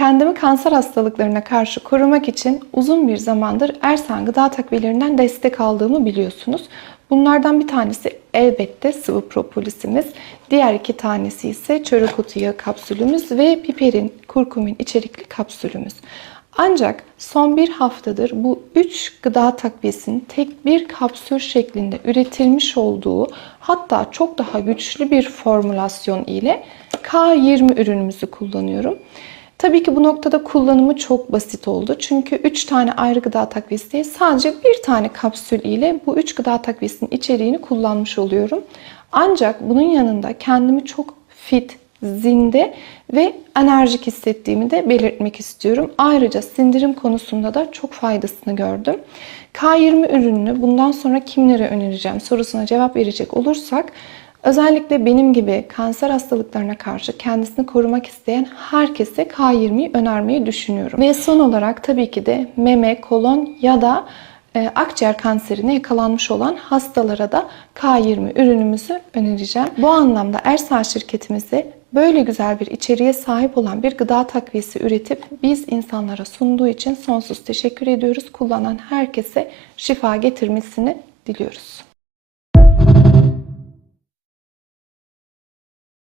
Kendimi kanser hastalıklarına karşı korumak için uzun bir zamandır Ersan gıda takviyelerinden destek aldığımı biliyorsunuz. Bunlardan bir tanesi elbette sıvı propolisimiz. Diğer iki tanesi ise çörek otu yağı kapsülümüz ve piperin, kurkumin içerikli kapsülümüz. Ancak son bir haftadır bu üç gıda takviyesinin tek bir kapsül şeklinde üretilmiş olduğu hatta çok daha güçlü bir formülasyon ile K20 ürünümüzü kullanıyorum. Tabii ki bu noktada kullanımı çok basit oldu. Çünkü 3 tane ayrı gıda takviyesi değil sadece bir tane kapsül ile bu 3 gıda takviyesinin içeriğini kullanmış oluyorum. Ancak bunun yanında kendimi çok fit, zinde ve enerjik hissettiğimi de belirtmek istiyorum. Ayrıca sindirim konusunda da çok faydasını gördüm. K20 ürününü bundan sonra kimlere önereceğim sorusuna cevap verecek olursak özellikle benim gibi kanser hastalıklarına karşı kendisini korumak isteyen herkese K20'yi önermeyi düşünüyorum. Ve son olarak tabii ki de meme, kolon ya da e, akciğer kanserine yakalanmış olan hastalara da K20 ürünümüzü önereceğim. Bu anlamda Ersal şirketimize böyle güzel bir içeriğe sahip olan bir gıda takviyesi üretip biz insanlara sunduğu için sonsuz teşekkür ediyoruz. Kullanan herkese şifa getirmesini diliyoruz.